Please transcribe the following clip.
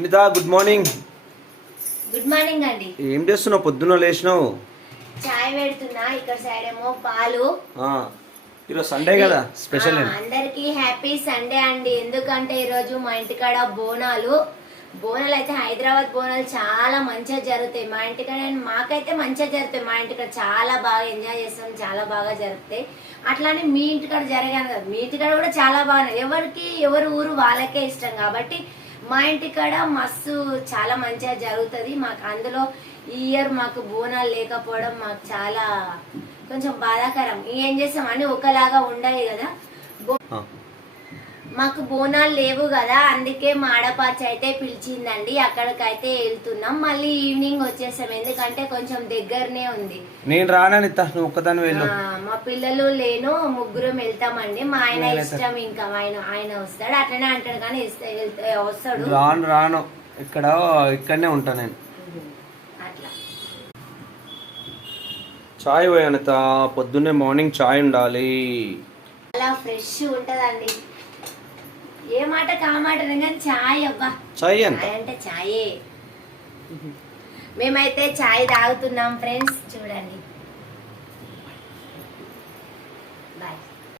Anitha good morning. Good morning అండి. ఏం చేస్తున్నావు? పొద్దున్న లేచినావు? చాయ్ పెడుతున్నా. ఇక్కడ సైడ్ ఏమో పాలు. ఈరోజు సండే కదా, స్పెషల్. అందరికి హ్యాపీ సండే అండి. ఎందుకంటే ఈరోజు మా ఇంటికాడ బోనాలు అయితే హైదరాబాద్ బోనాలు చాలా మంచిగా జరుగుతాయి. మా ఇంటికాడ మాకైతే మంచిగా జరుగుతాయి. మా ఇంటికాడ చాలా బాగా ఎంజాయ్ చేస్తాం, చాలా బాగా జరుగుతాయి. అట్లానే మీ ఇంటికాడ జరగాను కదా, మీ ఇంటికాడ కూడా చాలా బాగా, ఎవరి ఊరు వాళ్ళకే ఇష్టం కాబట్టి మా ఇంటికాడ మస్తు చాలా మంచిగా జరుగుతుంది. మాకు అందులో ఈ ఇయర్ మాకు బోనాలు లేకపోవడం మాకు చాలా కొంచెం బాధాకరం. ఏం చేస్తాం అని ఒకలాగా ఉండాలి కదా, మాకు బోనాలు లేవు కదా, అందుకే మా ఆడపడుచు అయితే పిలిచిందండి. అక్కడికైతే వెళ్తున్నాం. మళ్ళీ ఈవినింగ్ వచ్చేసాం, ఎందుకంటే కొంచెం దగ్గరనే ఉంది. నేను రానని ఒక్కదాని వెళ్ళు. మా పిల్లలు లేను, ముగ్గురం వెళ్తామండి. మా ఆయన ఇష్టం, ఇంకా ఆయన వస్తాడు. అట్లనే అంటాడు కానీ వస్తాడు. రాను ఇక్కడనే ఉంటా నేను. అట్లా చాయ్ పోయానిత, పొద్దున్నే మార్నింగ్ చాయ్ ఉండాలి. అలా ఫ్రెష్ ఉంటదండి. ఏ మాట కామాట కానీ చాయ్, అబ్బా చాయ్ అంటే చాయే. మేమైతే చాయ్ తాగుతున్నాం ఫ్రెండ్స్, చూడండి.